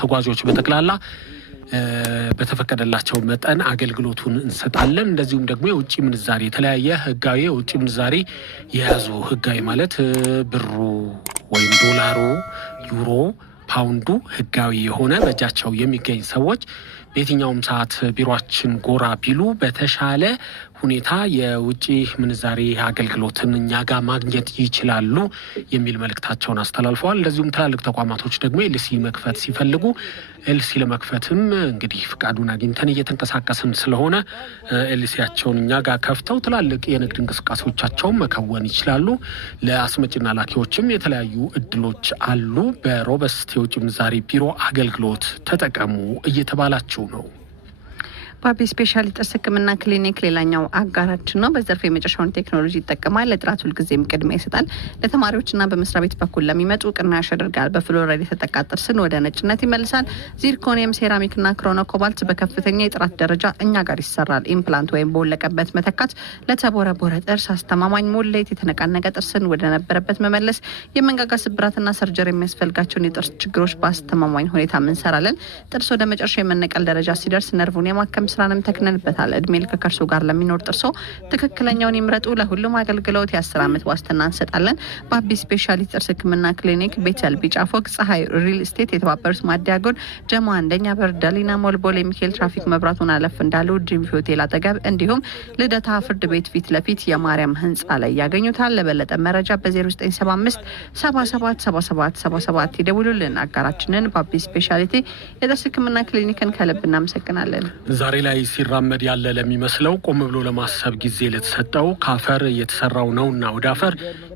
ተጓዦች በተክላላ በተፈቀደላቸው መጠን አገልግሎቱን እንሰጣለን። እንደዚሁም ደግሞ የውጭ ምንዛሪ የተለያየ ህጋዊ የውጭ ምንዛሪ የያዙ ህጋዊ ማለት ብሩ ወይም ዶላሩ፣ ዩሮ፣ ፓውንዱ ህጋዊ የሆነ በእጃቸው የሚገኝ ሰዎች በየትኛውም ሰዓት ቢሮአችን ጎራ ቢሉ በተሻለ ሁኔታ የውጭ ምንዛሪ አገልግሎትን እኛ ጋር ማግኘት ይችላሉ የሚል መልእክታቸውን አስተላልፈዋል። እንደዚሁም ትላልቅ ተቋማቶች ደግሞ ኤልሲ መክፈት ሲፈልጉ ኤልሲ ለመክፈትም እንግዲህ ፍቃዱን አግኝተን እየተንቀሳቀስን ስለሆነ ኤልሲያቸውን እኛ ጋር ከፍተው ትላልቅ የንግድ እንቅስቃሴዎቻቸውን መከወን ይችላሉ። ለአስመጭና ላኪዎችም የተለያዩ እድሎች አሉ። በሮበስት የውጭ ምንዛሪ ቢሮ አገልግሎት ተጠቀሙ እየተባላችሁ ነው። ባቢ ስፔሻሊቲ ጥርስ ህክምና ክሊኒክ ሌላኛው አጋራችን ነው። በዘርፍ የመጨረሻውን ቴክኖሎጂ ይጠቀማል። ለጥራት ሁልጊዜም ቅድሚያ ይሰጣል። ለተማሪዎችና በመስሪያ ቤት በኩል ለሚመጡ ቅናሽ ያደርጋል። በፍሎራይድ የተጠቃ ጥርስን ወደ ነጭነት ይመልሳል። ዚርኮኒየም፣ ሴራሚክና ክሮኖ ኮባልት በከፍተኛ የጥራት ደረጃ እኛ ጋር ይሰራል። ኢምፕላንት ወይም በወለቀበት መተካት፣ ለተቦረቦረ ጥርስ አስተማማኝ ሞሌት፣ የተነቃነቀ ጥርስን ወደ ነበረበት መመለስ፣ የመንጋጋ ስብራትና ሰርጀሪ የሚያስፈልጋቸውን የጥርስ ችግሮች በአስተማማኝ ሁኔታ እንሰራለን። ጥርስ ወደ መጨረሻ የመነቀል ደረጃ ሲደርስ ነርቡን የማከም ስራንም ተክነንበታል። እድሜ ልክ ከርሶ ጋር ለሚኖር ጥርሶ ትክክለኛውን ይምረጡ። ለሁሉም አገልግሎት የ10 ዓመት ዋስትና እንሰጣለን። ባቢ ስፔሻሊቲ ጥርስ ህክምና ክሊኒክ ቤተል ቢጫ ፎቅ ፀሐይ ሪል ስቴት የተባበሩት ማዲያጎን ጀማ አንደኛ በር ዳሊና ሞል ቦሌ ሚካኤል ትራፊክ መብራቱን አለፍ እንዳሉ ድሪም ሆቴል አጠገብ እንዲሁም ልደታ ፍርድ ቤት ፊት ለፊት የማርያም ህንጻ ላይ ያገኙታል። ለበለጠ መረጃ በ0975 77 77 77 ይደውሉልን። አጋራችንን ባቢ ስፔሻሊቲ የጥርስ ህክምና ክሊኒክን ከልብ እናመሰግናለን። ዛሬ ላይ ሲራመድ ያለ ለሚመስለው ቆም ብሎ ለማሰብ ጊዜ ለተሰጠው ካፈር የተሰራው ነውና ወደ አፈር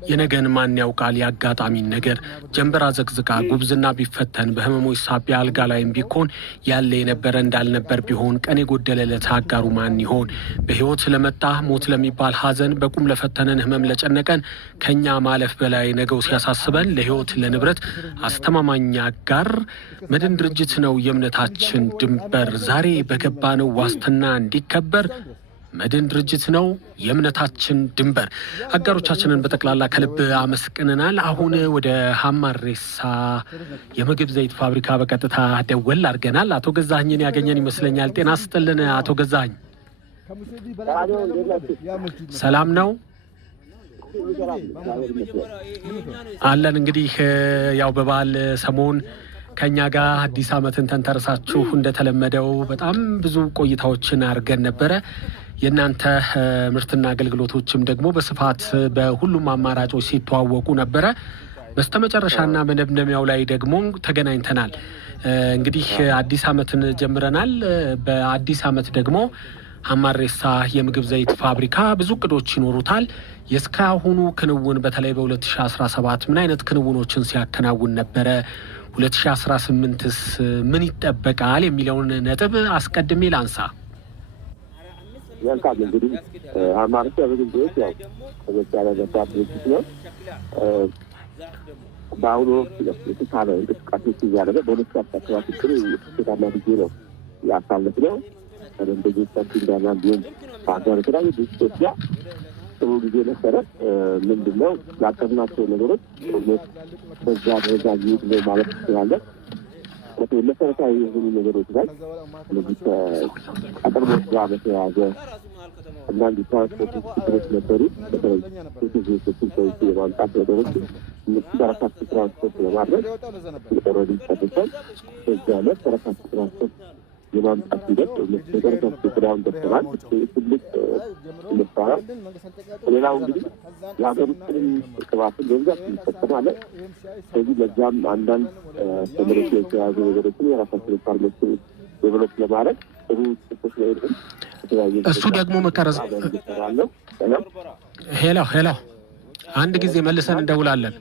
የነገን ማን ያውቃል ያጋጣሚ ነገር ጀንበር አዘቅዝቃ ጉብዝና ቢፈተን በህመሞች ሳቢያ አልጋ ላይም ቢኮን ያለ የነበረ እንዳልነበር ቢሆን ቀን የጎደለለት አጋሩ ማን ይሆን? በህይወት ለመጣ ሞት ለሚባል ሀዘን በቁም ለፈተነን ህመም ለጨነቀን ከኛ ማለፍ በላይ ነገው ሲያሳስበን ለህይወት ለንብረት አስተማማኝ አጋር መድን ድርጅት ነው የእምነታችን ድንበር። ዛሬ በገባ ነው ዋስትና እንዲከበር መድን ድርጅት ነው የእምነታችን ድንበር። አጋሮቻችንን በጠቅላላ ከልብ አመስግነናል። አሁን ወደ ሀማሬሳ የምግብ ዘይት ፋብሪካ በቀጥታ ደወል አድርገናል። አቶ ገዛኸኝን ያገኘን ይመስለኛል። ጤና ስጥልን አቶ ገዛኸኝ። ሰላም ነው አለን። እንግዲህ ያው በበዓል ሰሞን ከኛ ጋር አዲስ ዓመትን ተንተርሳችሁ እንደተለመደው በጣም ብዙ ቆይታዎችን አድርገን ነበረ። የእናንተ ምርትና አገልግሎቶችም ደግሞ በስፋት በሁሉም አማራጮች ሲተዋወቁ ነበረ። በስተመጨረሻና መደምደሚያው ላይ ደግሞ ተገናኝተናል። እንግዲህ አዲስ ዓመትን ጀምረናል። በአዲስ ዓመት ደግሞ ሀማሬሳ የምግብ ዘይት ፋብሪካ ብዙ እቅዶች ይኖሩታል። የእስካሁኑ ክንውን በተለይ በ2017 ምን አይነት ክንውኖችን ሲያከናውን ነበረ? 2018ስ ምን ይጠበቃል የሚለውን ነጥብ አስቀድሜ ላንሳ። መልካም እንግዲህ ሀማሬሳ የምግብ ዘይት ያው ከበቻለ ገባት ድርጅት ነው። በአሁኑ ወቅት የተሻለ እንቅስቃሴዎች እያደረገ በ2017 ጥሩ ውጤታማ ጊዜ ነው ያሳለፍነው። ከደንበኞቻችን ጋር እንዲሁም በሀገር የተለያዩ ድርጅቶች ጋር ጥሩ ጊዜ መሰረት ምንድነው ያቀድናቸው ነገሮች በዛ ደረጃ ይሄድ ነው ማለት ይችላለን። መሰረታዊ የሆኑ ነገሮች ላይ ስለዚህ ከአቅርቦት ጋር በተያያዘ እና እንዲታወቁት ችግሮች ነበሩ። በተለይ ሴቶችን ሰዎች የማምጣት ነገሮች እነሱ በራሳቸው ትራንስፖርት ለማድረግ ኦልሬዲ ጨርሰን በዛ ላይ በራሳቸው ትራንስፖርት የማምጣት ሂደት መሰረታቸው ስራውን ደርሰናል። ትልቅ ይመስላል። ሌላው እንግዲህ የሀገር ውስጥንም ቅባትን በብዛት እንጠቀማለን። ስለዚህ ለዛም አንዳንድ ተመሬት የተያዙ ነገሮችን የራሳችን ፋርማሲ ዴቨሎፕ ለማድረግ ጥሩ ጽፎች ላይ እሱ ደግሞ መቀረጽ ሄሎ አንድ ጊዜ መልሰን እንደውላለን።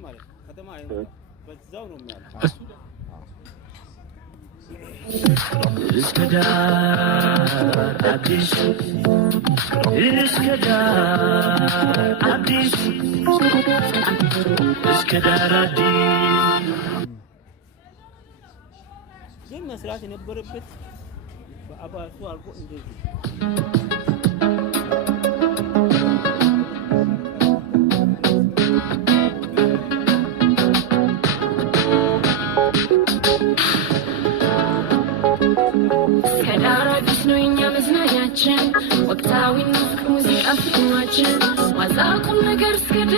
መስራት የነበረበት በአባቱ አልፎ እንደዚህ ዜናችን ወቅታዊና ሙዚቃ ፊልማችን ዋዛቁም ነገር እስከዳራዲስ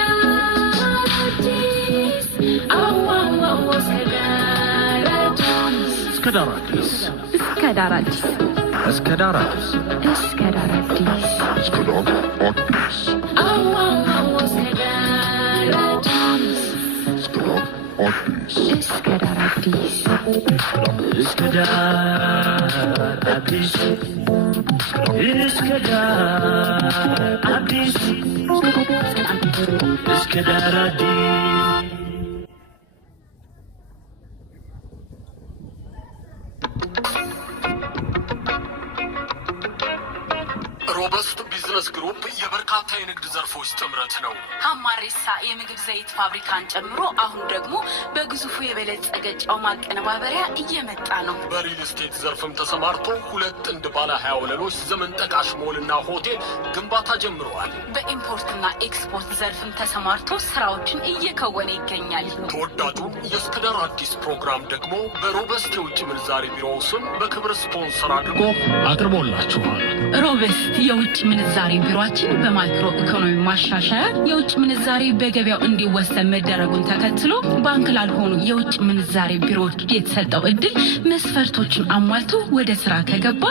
አዋዋው እስከዳራዲስ እስከዳራዲስ እስከዳራዲስ እስከዳራዲስ እስከዳራዲስ አዋዋው እስከዳራዲስ እስከዳራዲስ እስከዳራዲስ እስከዳራዲስ እስከዳራዲስ ሮበስት ቢዝነስ ግሩፕ የበርካታ የንግድ ዘርፎች ጥምረት ነው። ሀማሬሳ የምግብ ዘይት ፋብሪካን ጨምሮ አሁን ደግሞ በግዙፉ የበለጸገ ጨው ማቀነባበሪያ እየመጣ ነው። በሪል ስቴት ዘርፍም ተሰማርቶ 2 ጥንድ ባለ 20 ወለሎች ዘመን ጠቃሽ ሞልና ሆቴል ግንባታ ጀምረዋል። በኢምፖርትና ኤክስፖርት ዘርፍም ተሰማርቶ ስራዎችን እየከወነ ይገኛል። ተወዳጁ የእስከዳር አዲስ ፕሮግራም ደግሞ በሮበስት የውጭ ምንዛሬ ቢሮ ስም በክብር ስፖንሰር አድርጎ አቅርቦላችኋል። ሮበስት የውጭ ምንዛሬ ቢሮአችን በማክሮ ኢኮኖሚ ማሻሻያ የውጭ ምንዛሬ በገበያው እንዲወሰን መደረጉን ተከትሎ ባንክ ላልሆኑ የውጭ ምንዛሬ ቢሮዎች የተሰጠው እድል መስፈርቶችን አሟልቶ ወደ ስራ ከገባ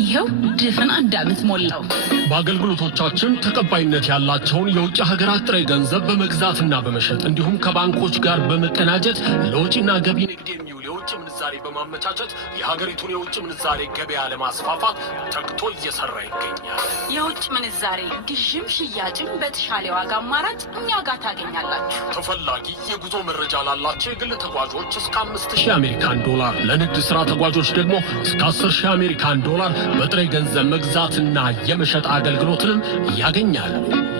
ይሄው ድፍን 1 ዓመት ሞላው። በአገልግሎቶቻችን ተቀባይነት ያላቸውን የውጭ ሀገራት ጥሬ ገንዘብ በመግዛትና በመሸጥ እንዲሁም ከባንኮች ጋር በመቀናጀት ለውጭና ገቢ ንግድ የሚውል የውጭ ምንዛሬ በማመቻቸት የሀገሪቱን የውጭ ምንዛሬ ገበያ ለማስፋፋት ተግቶ እየሰራ ይገኛል። የውጭ ምንዛሬ ግዥም ሽያጭም በተሻለ ዋጋ አማራጭ እኛ ጋር ታገኛላችሁ። ተፈላጊ የጉዞ መረጃ ላላቸው የግል ተጓዦች እስከ 5000 አሜሪካን ዶላር፣ ለንግድ ስራ ተጓዦች ደግሞ እስከ 10000 አሜሪካን ዶላር በጥሬ ገንዘብ መግዛትና የመሸጥ አገልግሎትንም ያገኛሉ።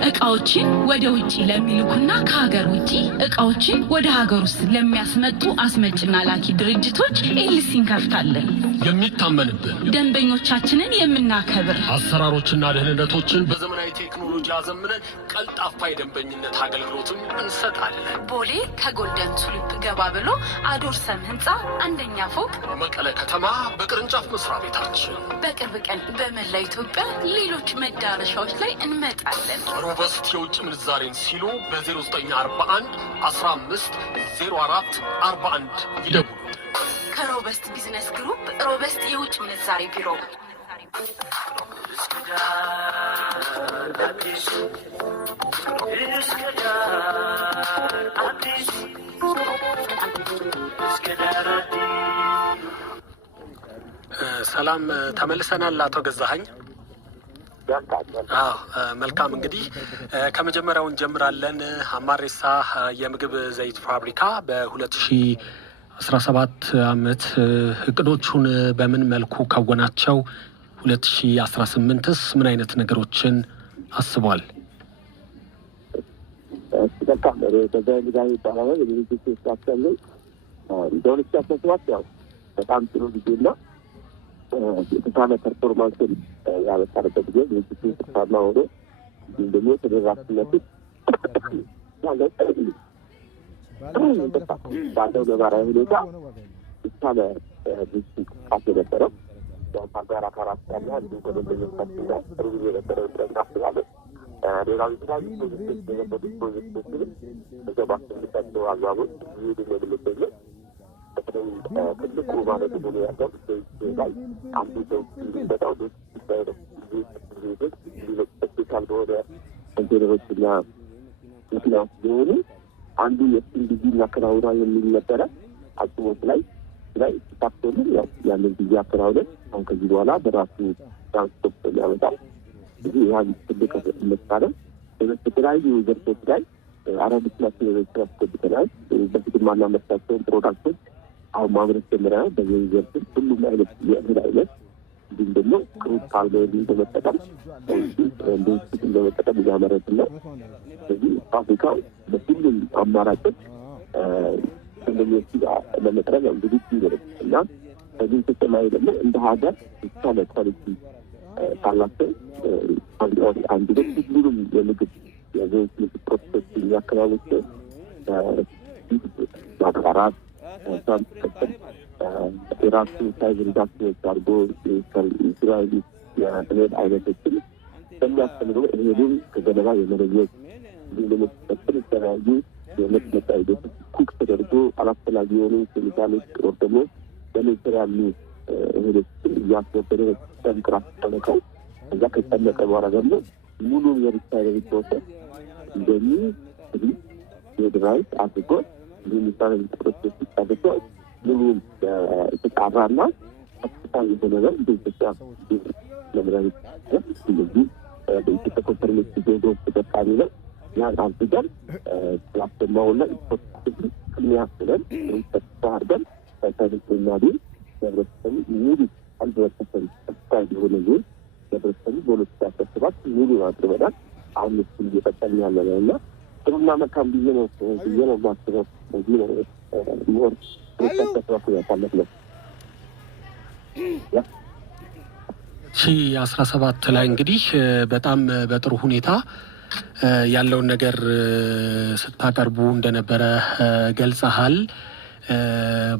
እቃዎችን ወደ ውጪ ለሚልኩና ከሀገር ውጪ እቃዎችን ወደ ሀገር ውስጥ ለሚያስመጡ አስመጭና ላኪ ድርጅቶች ኤልሲ እንከፍታለን። የሚታመንብን ደንበኞቻችንን የምናከብር አሰራሮችና ደህንነቶችን በዘመናዊ ቴክኖሎጂ አዘምነን ቀልጣፋ የደንበኝነት አገልግሎትን እንሰጣለን። ቦሌ ከጎልደን ቱሊፕ ገባ ብሎ አዶርሰም ህንፃ 1ኛ ፎቅ መቀለ ከተማ በቅርንጫፍ መስሪያ ቤታችን በቅርብ ቀን በመላ ኢትዮጵያ ሌሎች መዳረሻዎች ላይ እንመጣለን። ሮበስት የውጭ ምንዛሬን ሲሉ በ0941 15 04 41 ይደውሉ። ከሮበስት ቢዝነስ ግሩፕ ሮበስት የውጭ ምንዛሬ ቢሮ ሰላም ተመልሰናል። አቶ ገዛኸኝ መልካም እንግዲህ ከመጀመሪያው እንጀምራለን። ሀማሬሳ የምግብ ዘይት ፋብሪካ በ2017 ዓመት እቅዶቹን በምን መልኩ ከወናቸው? 2018ስ ምን አይነት ነገሮችን አስቧል? በጣም ጥሩ ጊዜና የተሻለ ፐርፎርማንስን ያመጣበት ጊዜ ድርጅቱ ስፋማ ሆኖ እንዲሁም ደግሞ ተደራሽነቱ ባለው ነባራዊ ሁኔታ የተሻለ ድርጅት እንቅስቃሴ ነበረው። ከአጋር አካላት ጋርና እንዲሁም ከደንበኞቻችን ጋር ጥሩ ጊዜ ነበረ ብለን እናስባለን። ሌላው የተለያዩ ፕሮጀክቶች የነበሩት ፕሮጀክቶችንም በባስንባቸው አግባቦች ይሄድ የሚያገለገለ ትልቁ ማለት ሆኖ ያለው ላይ አንዱ ሰው በጣም ስፔሻል በሆነ ኮንቴነሮችና ምክንያት ሲሆኑ አንዱ የስን ጊዜ እናከናውና የሚል ነበረ። አቅሞት ላይ ታክቶልን ያንን ጊዜ አከናውነት አሁን ከዚህ በኋላ በራሱ ትራንስፖርት ያመጣል። እዚህ ያን ትልቅ መሳለም በተለያዩ ዘርፎች ላይ አዳዲስ ማሽነሪዎች ያስገብተናል። በፊት ማናመርታቸውን ፕሮዳክቶች አሁን ማምረት ጀምረናል። በዚህ ዘርፍ ሁሉም አይነት የእህል አይነት እንዲሁም ደግሞ ክሩድ ፓልም በመጠቀም ኢንዱስትሪን በመጠቀም እያመረትን ነው። ስለዚህ ፋብሪካው በሁሉም አማራጮች ደንበኞች ለመቅረብ እንግዲህ ይኖርም እና ከዚህ ተጨማሪ ደግሞ እንደ ሀገር የተሻለ ኳሊቲ ካላቸው አንዱ ሁሉንም የምግብ የዘይት ምግብ ፕሮሰሶች የሚያከናውኑ ማጣራት የራሱ ሳይዝ ሪዳክሽኖች አድርጎ የተለያዩ የእህል አይነቶችን በሚያስፈልገው እህሉን ከገለባ የመለየት እንዲሁም ደግሞ የተለያዩ የምርት መጣይቶች ኩክ ተደርጎ አላስፈላጊ የሆኑ ኬሚካሎች ወር ደግሞ በኔቸር ያሉ እህሎችን እያስወገደ በምቅራት ተጠመቀው እዛ ከተጠመቀ በኋላ ደግሞ ሙሉን የብቻ ፕሮሰስ እንደሚ የድራይት አድርጎ የሚባል ፕሮሰስ ሲታገቶ ሙሉን የተጣራና አስፈላጊ የሆነ ነው በኢትዮጵያ ለምራይ ስለዚህ በኢትዮጵያ ኮንፈረንስ ዲዞ ተጠቃሚ ነው ያን አድርገን ያስተማውና የሚያስችለን ተስተካክለን ተሰብስበናል ለህብረተሰቡ ሙሉ አንድረተሰብ ተስፋ የሆነ ነው ለህብረተሰቡ በ2017 ሙሉ አድርገናል። አሁን እሱን እየቀጠልን ያለነው እና ጥሩና መልካም ጊዜ ነው ማስበው እዚህ ነው ሞር ተስተካክሎ ያሳለፍነው 2017 ላይ እንግዲህ በጣም በጥሩ ሁኔታ ያለውን ነገር ስታቀርቡ እንደነበረ ገልጸሃል።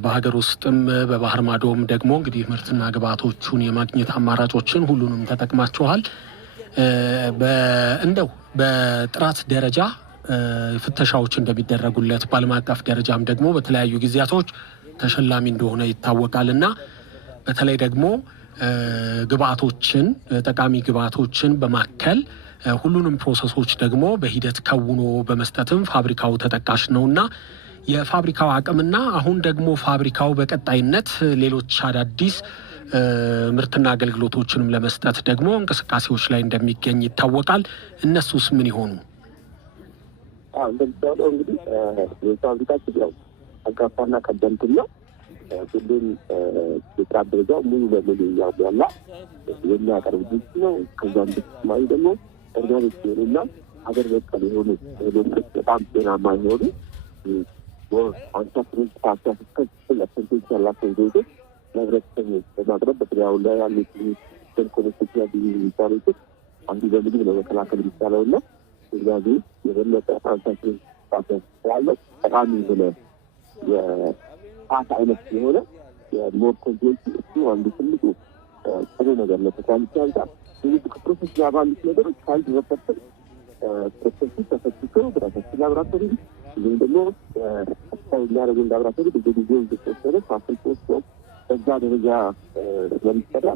በሀገር ውስጥም በባህር ማዶም ደግሞ እንግዲህ ምርትና ግብዓቶቹን የማግኘት አማራጮችን ሁሉንም ተጠቅማችኋል። እንደው በጥራት ደረጃ ፍተሻዎች እንደሚደረጉለት በዓለም አቀፍ ደረጃም ደግሞ በተለያዩ ጊዜያቶች ተሸላሚ እንደሆነ ይታወቃል እና በተለይ ደግሞ ግብዓቶችን ጠቃሚ ግብዓቶችን በማከል ሁሉንም ፕሮሰሶች ደግሞ በሂደት ከውኖ በመስጠትም ፋብሪካው ተጠቃሽ ነውና የፋብሪካው አቅምና አሁን ደግሞ ፋብሪካው በቀጣይነት ሌሎች አዳዲስ ምርትና አገልግሎቶችንም ለመስጠት ደግሞ እንቅስቃሴዎች ላይ እንደሚገኝ ይታወቃል። እነሱስ ምን ይሆኑ? እንደምታውቀው እንግዲህ የፋብሪካችን ያው አጋፋና ቀደምት ነው። ሁሉም የጥራት ደረጃው ሙሉ ለሙሉ ያሟላ የሚያቀርብ ድርጅት ነው። ከዛም በተጨማሪ ደግሞ ኦርጋኒክ የሆኑና ሀገር በቀል የሆኑ ሌሎች በጣም ጤናማ የሆኑ አንሳፍሮች ፓርቲያስከስለሰንቶች ያላቸው ዜጎች ለህብረተሰቡ በማቅረብ በተለይ አሁን ላይ ያሉት ቴሌኮሞኒኬሽን ያሉ ሚሳሌዎች አንዱ በምግብ ነው መከላከል የሚቻለው እና ስለዚህ የበለጠ አንሳፍሮች ፓርቲያስ ስላለው ጠቃሚ የሆነ የፓት አይነት የሆነ የሞር ኮንቴንት እሱ አንዱ ትልቁ ጥሩ ነገር ነው። ተቋሚቻ አንጻር ብዙ ከፕሮሰስ ጋር ባሉት ነገሮች ከአንድ በፐርሰንት ፕሮሰሱ ተፈትሾ በራሳችን ላብራቶሪ እንዲሁም ደግሞ ተስፋ የሚያደርጉ ላብራቶሪ በጊዜው እንደተወሰነ ፋፍሪካ ውስጥ በዛ ደረጃ ለሚሰራ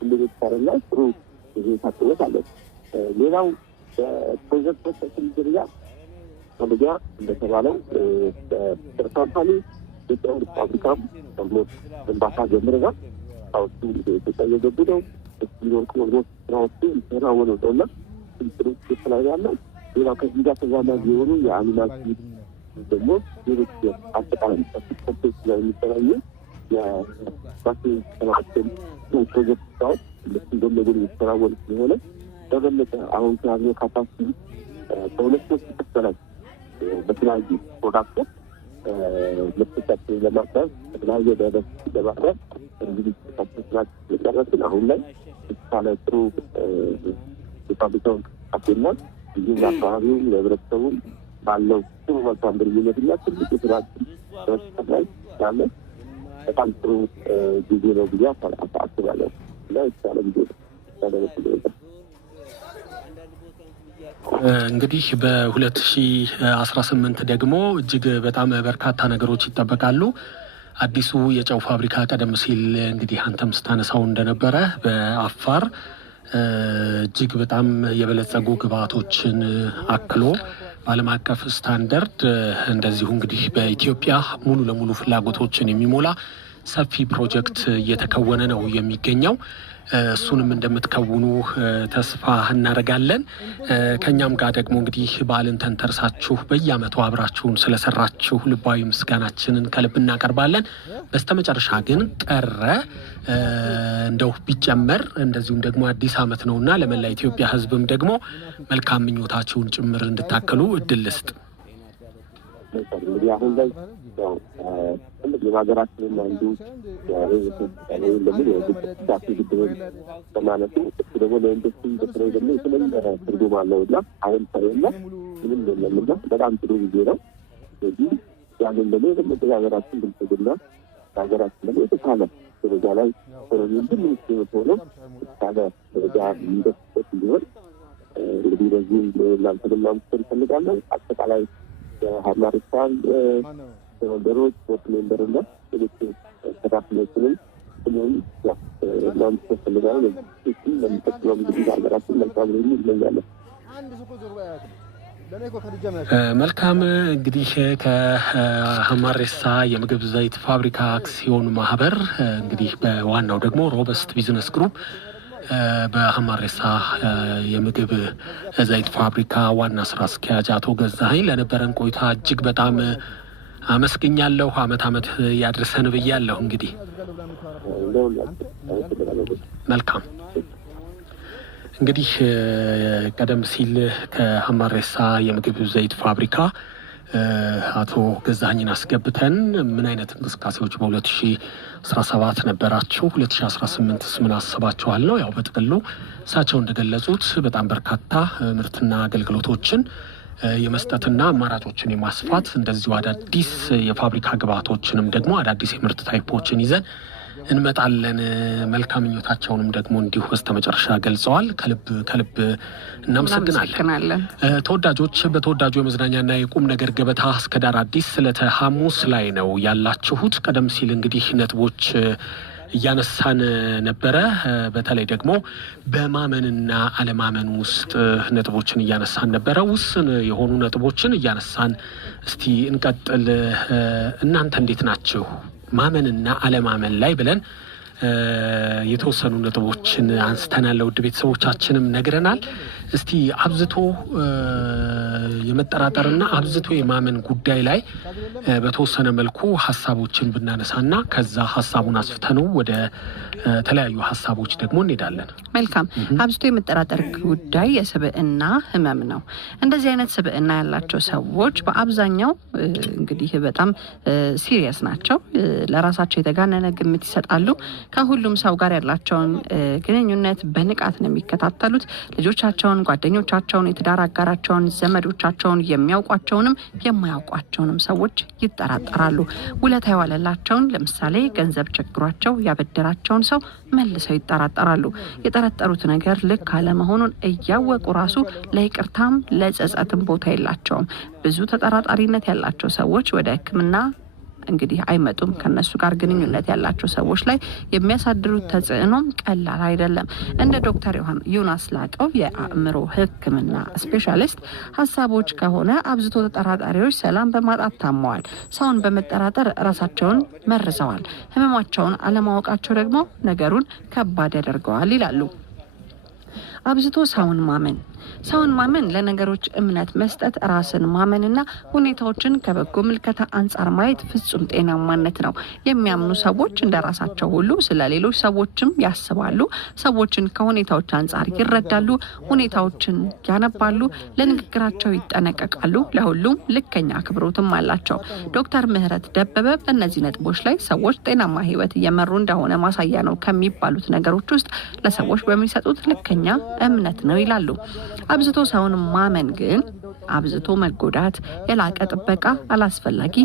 እንደቤት ሳረና ጥሩ ጊዜ ታጥበት አለ። ሌላው በፕሮጀክት ፕሮሰስ ደረጃ አንደኛ እንደተባለው በተርካምፓኒ ኢትዮጵያ ውስጥ ፋብሪካም ደግሞ ግንባታ ጀምረናል። አውጡ ኢትዮጵያ እየገቡ ነው። እስኪኖርኩ ወርዶ ስራዎቹ ይሰራወኑ ነውና ስልጥሮች ላይ ያለው ሌላው ከዚህ ጋር ተዛማጅ የሆኑ የአኒማል ፊድ ደግሞ ሌሎች አጠቃላይ ሰፊ ላይ የሚሰራዩ የባሴ ሰማችን ፕሮጀክት ስራዎች እንደሚጎሉ የሚሰራወኑ ስለሆነ በበለጠ አሁን ከያዝነው ካፓሲቲ ከ2 በላይ በተለያዩ ፕሮዳክቶች ምርቶቻችንን ለማቅረብ በተለያየ ደረጃ ለማቅረብ እንግዲህ ተሳትፈናል። የጨረስን አሁን ላይ የተሻለ ጥሩ የፋብሪካውን እንቅስቃሴና እንዲሁም ለአካባቢውም ለህብረተሰቡም ባለው ጥሩ መልካም ግንኙነትና ትልቅ የስራ በመስጠት ላይ ያለ በጣም ጥሩ ጊዜ ነው ብዬ አስባለሁ እና የተሻለ ጊዜ ነው። እንግዲህ በ2018 ደግሞ እጅግ በጣም በርካታ ነገሮች ይጠበቃሉ። አዲሱ የጨው ፋብሪካ ቀደም ሲል እንግዲህ አንተም ስታነሳው እንደነበረ በአፋር እጅግ በጣም የበለጸጉ ግብዓቶችን አክሎ በዓለም አቀፍ ስታንዳርድ እንደዚሁ እንግዲህ በኢትዮጵያ ሙሉ ለሙሉ ፍላጎቶችን የሚሞላ ሰፊ ፕሮጀክት እየተከወነ ነው የሚገኘው። እሱንም እንደምትከውኑ ተስፋ እናደርጋለን። ከኛም ጋር ደግሞ እንግዲህ በዓልን ተንተርሳችሁ በየዓመቱ አብራችሁን ስለሰራችሁ ልባዊ ምስጋናችንን ከልብ እናቀርባለን። በስተመጨረሻ ግን ቀረ እንደው ቢጨመር እንደዚሁም ደግሞ አዲስ ዓመት ነውና ለመላ ኢትዮጵያ ሕዝብም ደግሞ መልካም ምኞታችሁን ጭምር እንድታከሉ እድል ልስጥ። እንግዲህ አሁን ላይ የሀገራችንን አንዱ ግዳሴ ግድብን በማለቱ እሱ ደግሞ ለኢንዱስትሪ በተለይ ደግሞ የተለየ ትርጉም አለው እና አሁን ሰሬና ምንም የለምና በጣም ጥሩ ጊዜ ነው። ስለዚህ ያንን ደግሞ የበለጠ የሀገራችን ብልጽግና ሀገራችን ደግሞ የተሻለ ደረጃ ላይ ሁሉም ሆኖ እስካለ ደረጃ የሚደርስበት እንዲሆን እንግዲህ በዚህ እናንተንም ማመስገን እንፈልጋለን። አጠቃላይ ሀማሪሳን ወንደሮች ስፖርት ሜምበርና ሌሎች ተካፍሎችንም ሁሉም ማመስገን እንፈልጋለን። ለሚቀጥለው እንግዲህ ሀገራችን መልካም ነው ይመኛለን። መልካም እንግዲህ ከሀማሬሳ የምግብ ዘይት ፋብሪካ አክሲዮን ማህበር እንግዲህ በዋናው ደግሞ ሮበስት ቢዝነስ ግሩፕ በሀማሬሳ የምግብ ዘይት ፋብሪካ ዋና ስራ አስኪያጅ አቶ ገዛኸኝ ለነበረን ቆይታ እጅግ በጣም አመስግኛለሁ። አመት ያድርሰን ብያለሁ። እንግዲህ መልካም እንግዲህ ቀደም ሲል ከሀማሬሳ የምግብ ዘይት ፋብሪካ አቶ ገዛኸኝን አስገብተን ምን አይነት እንቅስቃሴዎች በ2017 ነበራችሁ፣ 2018ስ ምን አስባችኋል ነው። ያው በጥቅሉ እሳቸው እንደገለጹት በጣም በርካታ ምርትና አገልግሎቶችን የመስጠትና አማራጮችን የማስፋት እንደዚሁ አዳዲስ የፋብሪካ ግብዓቶችንም ደግሞ አዳዲስ የምርት ታይፖችን ይዘን እንመጣለን። መልካም ምኞታቸውንም ደግሞ እንዲሁ በስተመጨረሻ ገልጸዋል። ከልብ እናመሰግናለን። ተወዳጆች፣ በተወዳጁ የመዝናኛና የቁም ነገር ገበታ እስከ ዳር አዲስ ዕለተ ሐሙስ ላይ ነው ያላችሁት። ቀደም ሲል እንግዲህ ነጥቦች እያነሳን ነበረ። በተለይ ደግሞ በማመንና አለማመን ውስጥ ነጥቦችን እያነሳን ነበረ። ውስን የሆኑ ነጥቦችን እያነሳን እስቲ እንቀጥል። እናንተ እንዴት ናችሁ? ማመንና አለማመን ላይ ብለን የተወሰኑ ነጥቦችን አንስተናል። ውድ ቤተሰቦቻችንም ነግረናል። እስቲ አብዝቶ የመጠራጠርና አብዝቶ የማመን ጉዳይ ላይ በተወሰነ መልኩ ሀሳቦችን ብናነሳና ከዛ ሀሳቡን አስፍተነው ወደ ተለያዩ ሀሳቦች ደግሞ እንሄዳለን። መልካም። አብዝቶ የመጠራጠር ጉዳይ የስብዕና ህመም ነው። እንደዚህ አይነት ስብዕና ያላቸው ሰዎች በአብዛኛው እንግዲህ በጣም ሲሪየስ ናቸው። ለራሳቸው የተጋነነ ግምት ይሰጣሉ። ከሁሉም ሰው ጋር ያላቸውን ግንኙነት በንቃት ነው የሚከታተሉት። ልጆቻቸውን፣ ጓደኞቻቸውን፣ የትዳር አጋራቸውን፣ ዘመዶቻቸውን፣ የሚያውቋቸውንም የማያውቋቸውንም ሰዎች ይጠራጠራሉ። ውለታ የዋለላቸውን ለምሳሌ ገንዘብ ቸግሯቸው ያበደራቸውን ሰው መልሰው ይጠራጠራሉ። የጠረጠሩት ነገር ልክ አለመሆኑን እያወቁ ራሱ ለይቅርታም ለጸጸትም ቦታ የላቸውም። ብዙ ተጠራጣሪነት ያላቸው ሰዎች ወደ ሕክምና እንግዲህ አይመጡም። ከነሱ ጋር ግንኙነት ያላቸው ሰዎች ላይ የሚያሳድሩት ተጽዕኖም ቀላል አይደለም። እንደ ዶክተር ዮናስ ላቀው የአእምሮ ሕክምና ስፔሻሊስት ሀሳቦች ከሆነ አብዝቶ ተጠራጣሪዎች ሰላም በማጣት ታመዋል። ሰውን በመጠራጠር ራሳቸውን መርዘዋል። ህመማቸውን አለማወቃቸው ደግሞ ነገሩን ከባድ ያደርገዋል ይላሉ። አብዝቶ ሰውን ማመን ለነገሮች እምነት መስጠት፣ ራስን ማመንና ሁኔታዎችን ከበጎ ምልከታ አንጻር ማየት ፍጹም ጤናማነት ነው። የሚያምኑ ሰዎች እንደ ራሳቸው ሁሉ ስለ ሌሎች ሰዎችም ያስባሉ። ሰዎችን ከሁኔታዎች አንጻር ይረዳሉ። ሁኔታዎችን ያነባሉ። ለንግግራቸው ይጠነቀቃሉ። ለሁሉም ልከኛ አክብሮትም አላቸው። ዶክተር ምህረት ደበበ በእነዚህ ነጥቦች ላይ ሰዎች ጤናማ ህይወት እየመሩ እንደሆነ ማሳያ ነው ከሚባሉት ነገሮች ውስጥ ለሰዎች በሚሰጡት ልከኛ እምነት ነው ይላሉ። አብዝቶ ሰውን ማመን ግን አብዝቶ መጎዳት፣ የላቀ ጥበቃ፣ አላስፈላጊ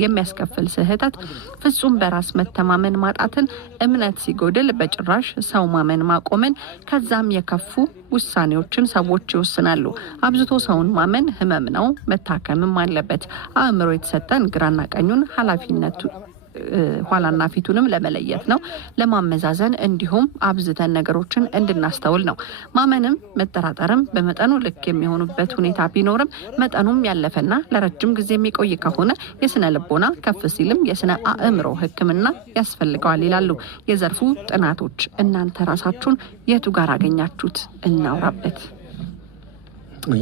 የሚያስከፍል ስህተት፣ ፍጹም በራስ መተማመን ማጣትን፣ እምነት ሲጎድል በጭራሽ ሰው ማመን ማቆምን፣ ከዛም የከፉ ውሳኔዎችን ሰዎች ይወስናሉ። አብዝቶ ሰውን ማመን ህመም ነው፣ መታከምም አለበት። አእምሮ የተሰጠን ግራና ቀኙን ኃላፊነቱ ኋላና ፊቱንም ለመለየት ነው፣ ለማመዛዘን እንዲሁም አብዝተን ነገሮችን እንድናስተውል ነው። ማመንም መጠራጠርም በመጠኑ ልክ የሚሆኑበት ሁኔታ ቢኖርም መጠኑም ያለፈና ለረጅም ጊዜ የሚቆይ ከሆነ የስነ ልቦና ከፍ ሲልም የስነ አእምሮ ሕክምና ያስፈልገዋል ይላሉ የዘርፉ ጥናቶች። እናንተ ራሳችሁን የቱ ጋር አገኛችሁት? እናውራበት።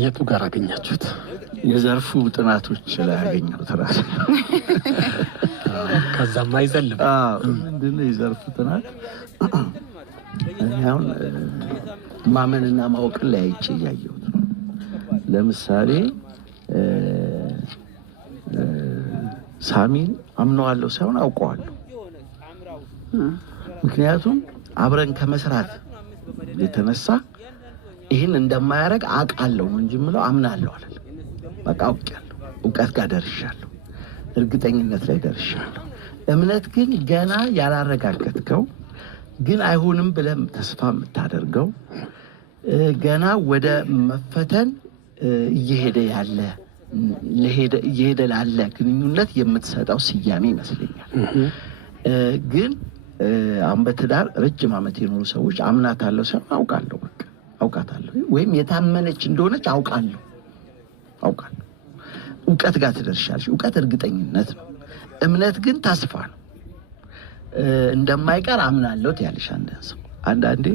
የቱ ጋር አገኛችሁት? የዘርፉ ጥናቶች ላይ ያገኘሁት ራሴ ከዛም አይዘልም። ምንድነው የዘርፉ ጥናት? አሁን ማመንና ማወቅን ላይ አይቼ እያየሁት ነው። ለምሳሌ ሳሚን አምነዋለሁ ሳይሆን አውቀዋለሁ። ምክንያቱም አብረን ከመስራት የተነሳ ይህን እንደማያደርግ አውቃለሁ እንጂ የምለው አምናለሁ አይደለም። በቃ አውቄያለሁ፣ እውቀት ጋር ደርሻለሁ፣ እርግጠኝነት ላይ ደርሻለሁ። እምነት ግን ገና ያላረጋገጥከው ግን አይሆንም ብለህ ተስፋ የምታደርገው ገና ወደ መፈተን እየሄደ ላለ ግንኙነት የምትሰጠው ስያሜ ይመስለኛል። ግን አሁን በትዳር ረጅም ዓመት የኖሩ ሰዎች አምናታለሁ ሳይሆን አውቃታለሁ ወይም የታመነች እንደሆነች አውቃለሁ። እውቀት ጋር ትደርሻለሽ። እውቀት እርግጠኝነት ነው። እምነት ግን ተስፋ ነው። እንደማይቀር አምናለሁ ያለሽ አንዳንዴ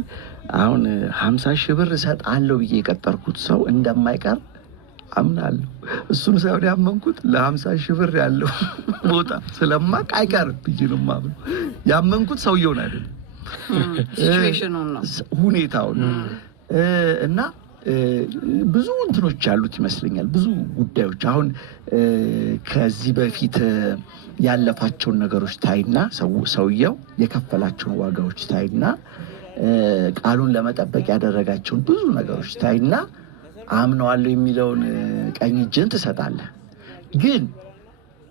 አሁን 50 ሺህ ብር እሰጣለሁ ብዬ የቀጠርኩት ሰው እንደማይቀር አምናለሁ። እሱን ሳይሆን ያመንኩት ለ50 ሺህ ብር ያለው ቦታ ስለማቅ አይቀርም ብዬ ነው የማምነው። ያመንኩት ሰውየውን አይደለም ሲቹዌሽኑን ነው ሁኔታውን እና ብዙ እንትኖች ያሉት ይመስለኛል። ብዙ ጉዳዮች አሁን ከዚህ በፊት ያለፋቸውን ነገሮች ታይና ሰውየው የከፈላቸውን ዋጋዎች ታይና ቃሉን ለመጠበቅ ያደረጋቸውን ብዙ ነገሮች ታይና አምነዋለሁ የሚለውን ቀኝ እጅን ትሰጣለህ። ግን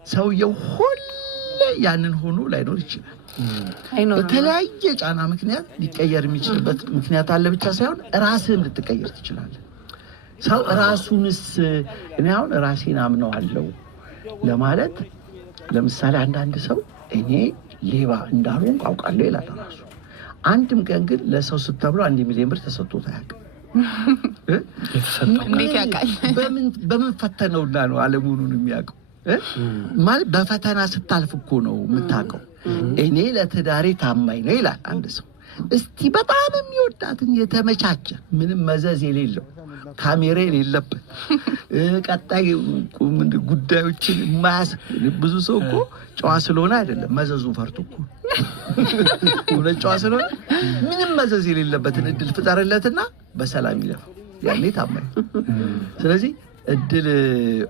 ሰውየው ሁሌ ያንን ሆኖ ላይኖር ይችላል። በተለያየ ጫና ምክንያት ሊቀየር የሚችልበት ምክንያት አለ ብቻ ሳይሆን ራስህም ልትቀየር ትችላለህ። ሰው ራሱንስ እኔ አሁን ራሴን አምነዋለሁ ለማለት ለምሳሌ አንዳንድ ሰው እኔ ሌባ እንዳልሆንኩ አውቃለሁ ይላል ራሱ። አንድም ቀን ግን ለሰው ስትብሎ 1 ሚሊዮን ብር ተሰጥቶት አያውቅም። እንዴት ያውቃል? በምን ፈተነውና ነው አለመሆኑን የሚያውቀው? ማለት በፈተና ስታልፍ እኮ ነው የምታውቀው። እኔ ለትዳሬ ታማኝ ነው ይላል አንድ ሰው። እስቲ በጣም የሚወዳትን የተመቻቸ ምንም መዘዝ የሌለው ካሜራ የሌለበት ቀጣይ ጉዳዮችን ማያስ ብዙ ሰው እኮ ጨዋ ስለሆነ አይደለም መዘዙ ፈርቶ እኮ ወደ ጨዋ ስለሆነ ምንም መዘዝ የሌለበትን እድል ፍጠርለትና በሰላም ይለፍ ያኔ ታማኝ። ስለዚህ እድል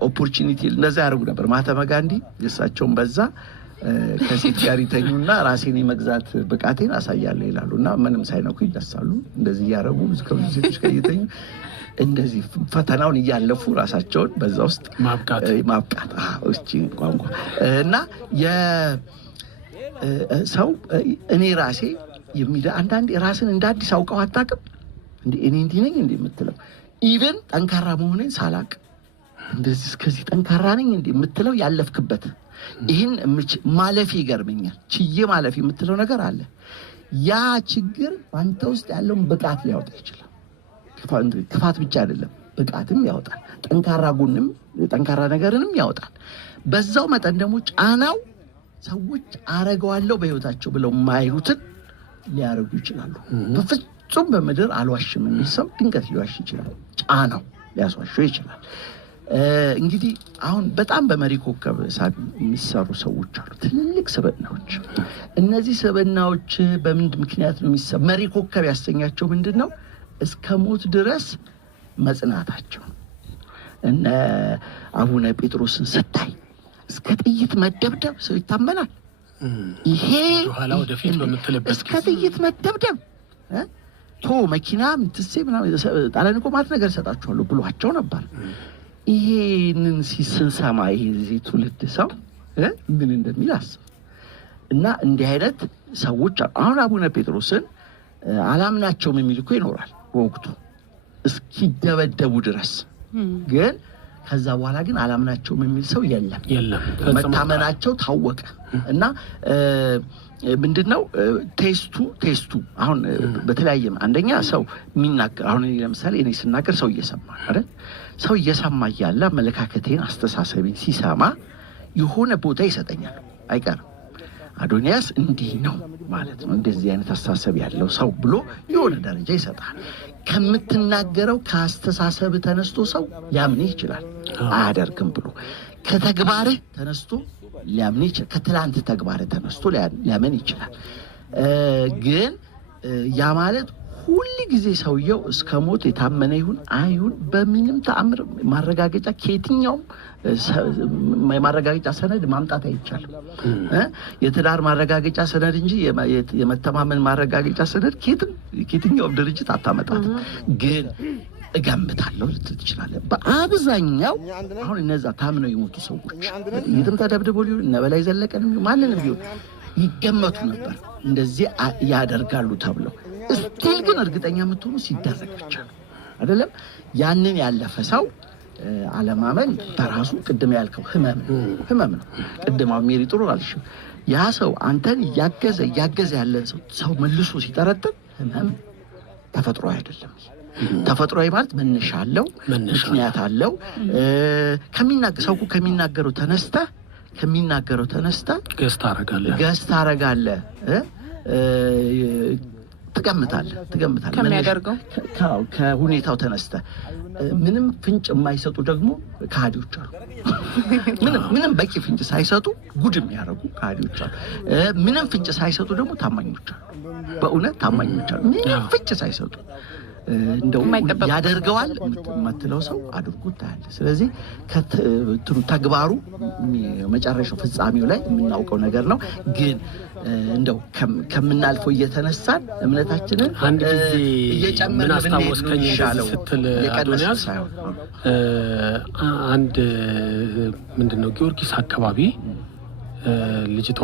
ኦፖርቹኒቲ እንደዛ ያደርጉ ነበር ማህተመ ጋንዲ። የእሳቸውን በዛ ከሴት ጋር ይተኙና ራሴን የመግዛት ብቃቴን አሳያለሁ ይላሉና ምንም ሳይነኩ ይደሳሉ። እንደዚህ ያረጉ ከብዙ ሴቶች ጋር ይተኙ እንደዚህ ፈተናውን እያለፉ ራሳቸውን በዛ ውስጥ ማብቃት እቺ ቋንቋ እና የሰው እኔ ራሴ አንዳንዴ ራስን እንደ አዲስ አውቀው አታውቅም እንዴ? እኔ እንዲህ ነኝ እንዴ የምትለው ኢቭን ጠንካራ መሆኔን ሳላቅ እንደዚህ እስከዚህ ጠንካራ ነኝ እንዴ የምትለው ያለፍክበት ይህን ማለፍ ይገርመኛል። ችዬ ማለፍ የምትለው ነገር አለ። ያ ችግር በአንተ ውስጥ ያለውን ብቃት ሊያወጣ ይችላል። ክፋት ብቻ አይደለም፣ ብቃትም ያወጣል። ጠንካራ ነገርንም ያወጣል። በዛው መጠን ደግሞ ጫናው ሰዎች አረገዋለሁ በህይወታቸው ብለው ማይሉትን ሊያረጉ ይችላሉ። በፍጹም በምድር አልዋሽም የሚል ሰው ድንገት ሊዋሽ ይችላል። ጫናው ሊያስዋሸው ይችላል። እንግዲህ አሁን በጣም በመሪ ኮከብ የሚሰሩ ሰዎች አሉ፣ ትልልቅ ስብዕናዎች። እነዚህ ስብዕናዎች በምን ምክንያት ነው መሪ ኮከብ ያሰኛቸው? ምንድነው? እስከ ሞት ድረስ መጽናታቸው። እነ አቡነ ጴጥሮስን ስታይ እስከ ጥይት መደብደብ ሰው ይታመናል። ይሄ ኋላ ወደፊት በመተለበት እስከ ጥይት መደብደብ መኪና ምትሴ ምናምን ጣሊያን እኮ ማለት ነገር ሰጣችኋለሁ ብሏቸው ነበር። ይሄንን ሲሰማ ይሄ ትውልድ ሰው ምን እንደሚል አስብ። እና እንዲህ አይነት ሰዎች አሁን አቡነ ጴጥሮስን አላምናቸውም የሚል እኮ ይኖራል በወቅቱ እስኪደበደቡ ድረስ። ግን ከዛ በኋላ ግን አላምናቸውም የሚል ሰው የለም። መታመናቸው ታወቀ። እና ምንድነው ቴስቱ አሁን በተለያየ አንደኛ ሰው የሚናገር አሁን ለምሳሌ እኔ ስናገር ሰው እየሰማ አይደል? ሰው እየሰማ እያለ አመለካከቴን አስተሳሰቤን ሲሰማ የሆነ ቦታ ይሰጠኛል አይቀርም። አዶንያስ እንዲህ ነው ማለት ነው፣ እንደዚህ አይነት አስተሳሰብ ያለው ሰው ብሎ የሆነ ደረጃ ይሰጣል። ከምትናገረው ከአስተሳሰብ ተነስቶ ሰው ሊያምንህ ይችላል፣ አያደርግም ብሎ ከተግባርህ ተነስቶ ሊያምን ይችላል። ከትላንት ተግባር ተነስቶ ሊያምን ይችላል። ግን ያ ማለት ሁሉ ጊዜ ሰውየው እስከ ሞት የታመነ ይሁን አይሁን በምንም ተአምር ማረጋገጫ ከየትኛውም የማረጋገጫ ሰነድ ማምጣት አይቻልም። የትዳር ማረጋገጫ ሰነድ እንጂ የመተማመን ማረጋገጫ ሰነድ ከየትኛውም ድርጅት አታመጣት። ግን እገምታለሁ ልትል ትችላለህ። በአብዛኛው አሁን እነዛ ታምነው የሞቱ ሰዎች የትም ተደብድበው ሊሆን እነ በላይ ዘለቀንም ማንንም ቢሆን ይገመቱ ነበር እንደዚህ ያደርጋሉ ተብለው። እስቲል ግን እርግጠኛ የምትሆኑ ሲደረግ ብቻ አይደለም። ያንን ያለፈ ሰው አለማመን በራሱ ቅድም ያልከው ህመም ነው። ቅድም ሜሪ ጥሩ አልሽ። ያ ሰው አንተን እያገዘ ያለን ሰው መልሶ ሲጠረጥር ህመም ተፈጥሮ አይደለም። ተፈጥሮአዊ ማለት መነሻ አለው፣ ምክንያት አለው። ሰው ከሚናገረው ተነስተ ገስት አረጋለህ ትገምታለህ ከሚያደርገው ከሁኔታው ተነስተ ምንም ፍንጭ የማይሰጡ ደግሞ ከሃዲዎች አሉ። ምንም በቂ ፍንጭ ሳይሰጡ ጉድ የሚያደርጉ ከሃዲዎች አሉ። ምንም ፍንጭ ሳይሰጡ ደግሞ ታማኞች አሉ። በእውነት ታማኞች አሉ። ምንም ፍንጭ ሳይሰጡ እንደው ያደርገዋል የምትለው ሰው አድርጎት ታያለ። ስለዚህ ተግባሩ መጨረሻው ፍጻሜው ላይ የምናውቀው ነገር ነው። ግን እንደው ከምናልፈው እየተነሳን እምነታችንን አንድ ጊዜ ምን አስታወስከኝ ስትል አዶንያስ አንድ ምንድነው ጊዮርጊስ አካባቢ ልጅቷ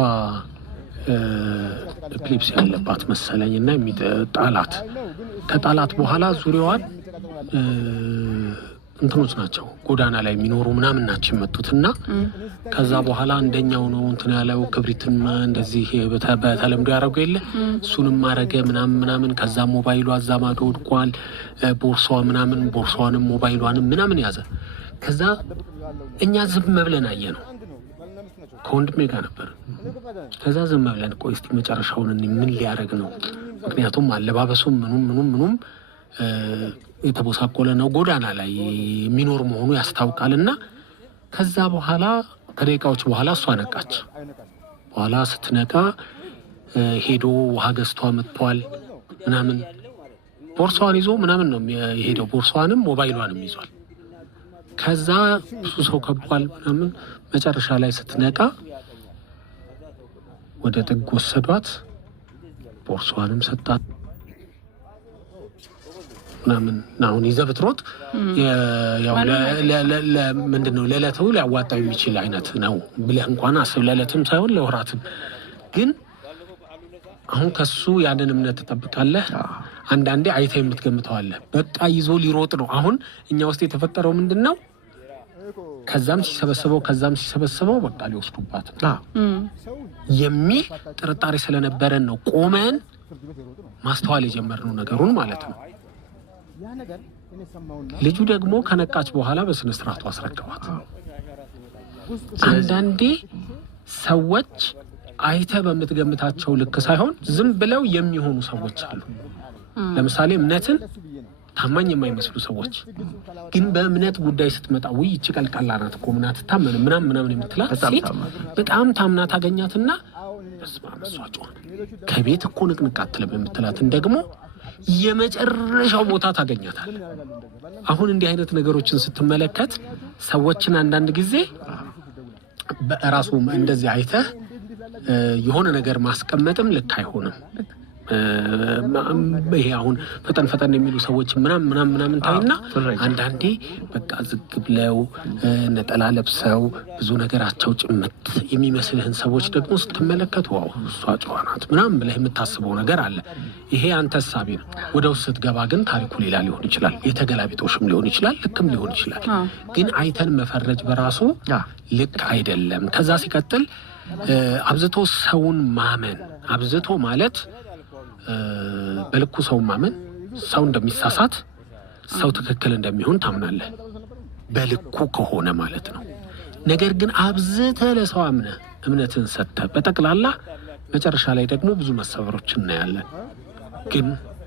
ኤክሊፕስ ያለባት መሰለኝና የሚጣላት ከጣላት በኋላ ዙሪያዋን እንትኖች ናቸው ጎዳና ላይ የሚኖሩ ምናምን ናቸው የመጡትና ከዛ በኋላ አንደኛው ነው እንትን ያለው ክብሪትን እንደዚህ በተለምዶ ያደረጉ የለ እሱንም ማረገ ምናምን ከዛ ሞባይሉ አዛማዶ ወድቋል። ቦርሷንም ሞባይሏንም ምናምን ያዘ። ከዛ እኛ ዝም ብለን አየ ነው ከወንድሜ ጋር ነበር። ከዛ ዝም ብለን ቆይ እስቲ መጨረሻውን ምን ሊያደርግ ነው? ምክንያቱም አለባበሱም ምኑም የተቦሳቆለ ነው፣ ጎዳና ላይ የሚኖር መሆኑ ያስታውቃልና ከዛ በኋላ ከደቂቃዎች በኋላ እሷ ነቃች። በኋላ ስትነቃ ሄዶ ውሃ ገዝቷ መጥቷል ምናምን ቦርሷን ይዞ ምናምን ነው የሄደው። ቦርሷንም ሞባይሏንም ይዟል። ከዛ ብዙ ሰው ከቧል ምናምን መጨረሻ ላይ ስትነቃ ወደ ጥግ ወሰዷት። ቦርሷንም ሰጣት ምናምን አሁን ይዘህ ብትሮጥ ያው ምንድነው ለዕለቱ ሊያዋጣው የሚችል አይነት ነው ብለህ እንኳን አስብ። ለዕለትም ሳይሆን ለወራትም። ግን አሁን ከሱ ያንን እምነት ትጠብቃለህ። አንዳንዴ አይተህ የምትገምተው አለ። በቃ ይዞ ሊሮጥ ነው። አሁን እኛ ውስጥ የተፈጠረው ምንድነው ከዛም ሲሰበሰበው በቃ ሊወስዱባት የሚል ጥርጣሬ ስለነበረን ነው ቆመን ማስተዋል የጀመርነው ነገሩን ማለት ነው። ልጁ ደግሞ ከነቃች በኋላ በስነ ስርዓቱ አስረከባት። አንዳንዴ ሰዎች አይተህ በምትገምታቸው ልክ ሳይሆን ዝም ብለው የሚሆኑ ሰዎች አሉ። ለምሳሌ እምነትን ታማኝ የማይመስሉ ሰዎች ግን በእምነት ጉዳይ ስትመጣ ውይ እቺ ቀልቃላ ናት እኮ ምናምን ታመነ ምናምን የምትላት ሴት በጣም ታምና ታገኛትና በስማምሷጮ ከቤት እኮ ንቅንቅ አትልም የምትላትን ደግሞ የመጨረሻው ቦታ ታገኛታል። አሁን እንዲህ አይነት ነገሮችን ስትመለከት ሰዎችን አንዳንድ ጊዜ በራሱ እንደዚህ አይተህ የሆነ ነገር ማስቀመጥም ልክ አይሆንም። ይሄ አሁን ፈጠን የሚሉ ሰዎች ምናምን ታይና አንዳንዴ በቃ ዝግ ብለው ነጠላ ለብሰው ብዙ ነገራቸው ጭምት የሚመስልህን ሰዎች ደግሞ ስትመለከት ዋው እሷ ጨዋ ናት ምናምን ብለህ የምታስበው ነገር አለ። ይሄ አንተ ሐሳቢ ነው። ወደ ውስጥ ስትገባ ግን ታሪኩ ሌላ ሊሆን ይችላል። የተገላቢጦሽም ሊሆን ይችላል፣ ልክም ሊሆን ይችላል። ግን አይተን መፈረጅ በራሱ ልክ አይደለም። ከዛ ሲቀጥል አብዝቶ ሰውን ማመን አብዝቶ ማለት በልኩ ሰው ማመን ሰው እንደሚሳሳት ሰው ትክክል እንደሚሆን ታምናለህ በልኩ ከሆነ ማለት ነው። ነገር ግን አብዝተህ ለሰው አምነህ እምነትን ሰጥተህ በጠቅላላ መጨረሻ ላይ ደግሞ ብዙ መሰበሮች እናያለን። ግን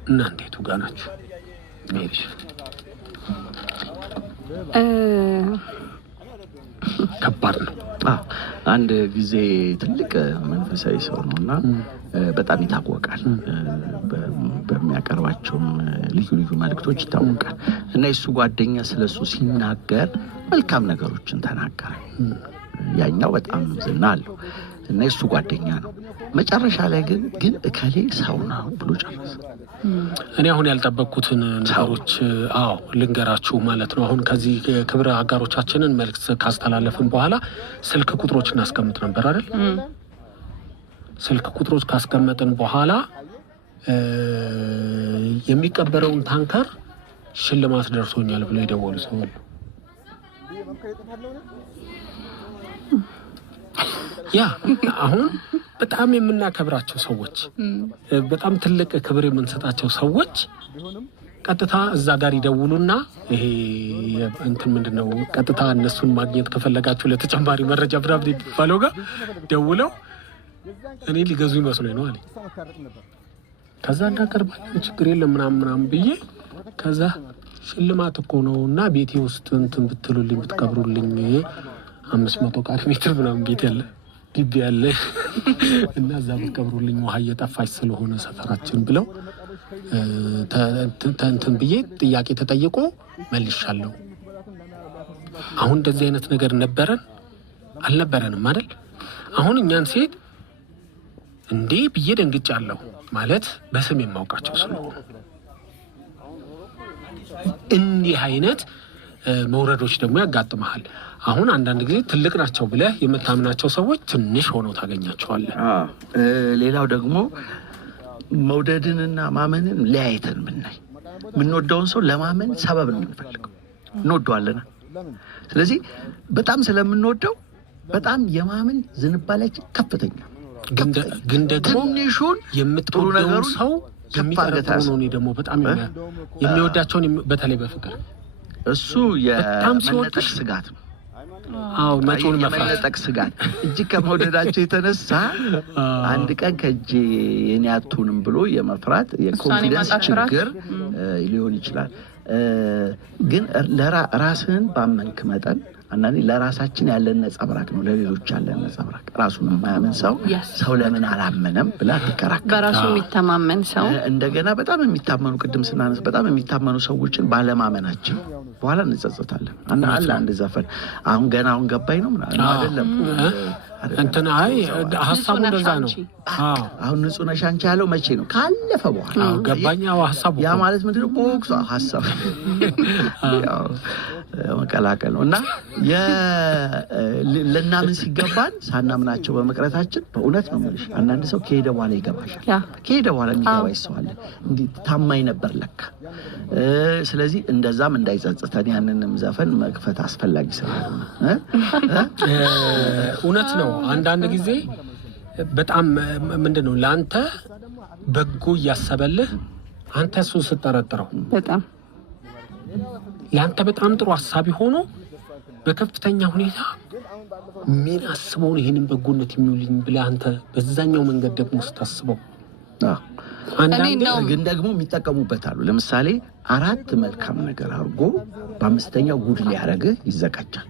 እናንተ የቱ ጋር ናችሁ? ከባድ ነው። አንድ ጊዜ ትልቅ መንፈሳዊ ሰው ነውና በጣም ይታወቃል። በሚያቀርባቸውም ልዩ መልእክቶች ይታወቃል። እና የሱ ጓደኛ ስለሱ ሲናገር መልካም ነገሮችን ተናገረ። ያኛው በጣም ዝና አለው። እና እሱ ጓደኛ ነው። መጨረሻ ላይ ግን እከሌ ሰው ነው ብሎ ጨረሰ። እኔ አሁን ያልጠበቅኩትን ነገሮች ልንገራችሁ ማለት ነው። አሁን ከዚህ ክብረ አጋሮቻችንን መልእክት ካስተላለፍን በኋላ ስልክ ቁጥሮች እናስቀምጥ ነበር አይደል? ስልክ ቁጥሮች ካስቀመጥን በኋላ የሚቀበረውን ታንከር ሽልማት ደርሶኛል ብሎ የደወሉ ሰው አሉ። ያ አሁን በጣም የምናከብራቸው ሰዎች በጣም ትልቅ ክብር የምንሰጣቸው ሰዎች ቀጥታ እዛ ጋር ይደውሉና ይሄ እንትን ምንድነው ቀጥታ እነሱን ማግኘት ከፈለጋችሁ ለተጨማሪ መረጃ ብራብዲ ባለው ጋር ደውለው እኔ ሊገዙ ይመስሉኝ ነው አለ። ከዛ እንዳቀርባለን ችግር የለም ምናምን ብዬ ከዛ ሽልማት እኮ ነውና ቤቴ ውስጥ እንትን ብትሉልኝ ብትቀብሩልኝ 500 ካሬ ሜትር ምናምን ቤት ያለ ግቢ ያለ እና እዛ ብትቀብሩልኝ ውሃ እየጠፋች ስለሆነ ሰፈራችን ብለው እንትን ብዬ ጥያቄ ተጠይቆ መልሻለሁ። አሁን እንደዚህ አይነት ነገር ነበረን አልነበረንም አይደል? አሁን እኛን ሴት እንዴ ብዬ ደንግጫለሁ ማለት በስም የማውቃቸው ስለሆነ እንዲህ አይነት መውረዶች ደግሞ ያጋጥመሃል። አሁን አንዳንድ ጊዜ ትልቅ ናቸው ብለህ የምታምናቸው ሰዎች ትንሽ ሆነው ታገኛቸዋለህ። ሌላው ደግሞ መውደድንና ማመንን ለያይተን ምናይ የምንወደውን ሰው ለማመን ሰበብ ነው የምንፈልገው። እንወደዋለን። ስለዚህ በጣም ስለምንወደው በጣም የማመን ዝንባሌያችን ከፍተኛ ግን ደግሞ ትንሹን የምትወደው ሰው የሚቀርበው ነው። እኔ ደግሞ በጣም የሚወዳቸውን በተለይ በፍቅር እሱ የመነጠቅ ስጋት ነው። መጪውን የመነጠቅ ስጋት እጅግ ከመውደዳቸው የተነሳ አንድ ቀን ከእጄ የኔ አትሁንም ብሎ የመፍራት የኮንፊደንስ ችግር ሊሆን ይችላል። ግን ራስህን ባመንክ መጠን አንዳንዴ ለራሳችን ያለን ነጸብራቅ ነው ለሌሎች ያለን ነጸብራቅ። ራሱን የማያምን ሰው ለምን አላመነም ብላ ትከራከራለህ። በራሱ የሚተማመን ሰው እንደገና በጣም የሚታመኑ ቅድም ስናነስ በጣም የሚታመኑ ሰዎችን ባለማመናችን በኋላ እንጸጸታለን። አንድ ዘፈን አሁን ገባኝ ነው ምናምን አይደለም እንትን ሐሳቡ እንደዛ ነው። አሁን ንጹህ ነሽ አንቺ ያለው መቼ ነው? ካለፈ በኋላ ገባኝ። ሐሳቡ ያ ማለት ምንድነው? ቦክስ ሐሳብ መቀላቀል ነው እና ለናምን ሲገባን ሳናምናቸው በመቅረታችን በእውነት ነው የምልሽ አንዳንድ ሰው ከሄደ በኋላ ይገባሻል። ከሄደ በኋላ የሚገባ ይሰዋል እንዴ ታማኝ ነበር ለካ። ስለዚህ እንደዛም እንዳይጸጽተን ያንንም ዘፈን መክፈት አስፈላጊ ስለሆነ እውነት ነው። አንዳንድ ጊዜ በጣም ምንድነው ለአንተ በጎ እያሰበልህ አንተ እሱን ስትጠረጥረው በጣም ለአንተ በጣም ጥሩ ሐሳቢ ሆኖ በከፍተኛ ሁኔታ ምን አስበው ነው ይሄንን በጎነት የሚውልኝ ብለህ አንተ በዛኛው መንገድ ደግሞ ስታስበው ግን ደግሞ የሚጠቀሙበት አሉ። ለምሳሌ 4 መልካም ነገር አድርጎ በ5ኛው ጉድ ሊያረግህ ይዘጋጃል።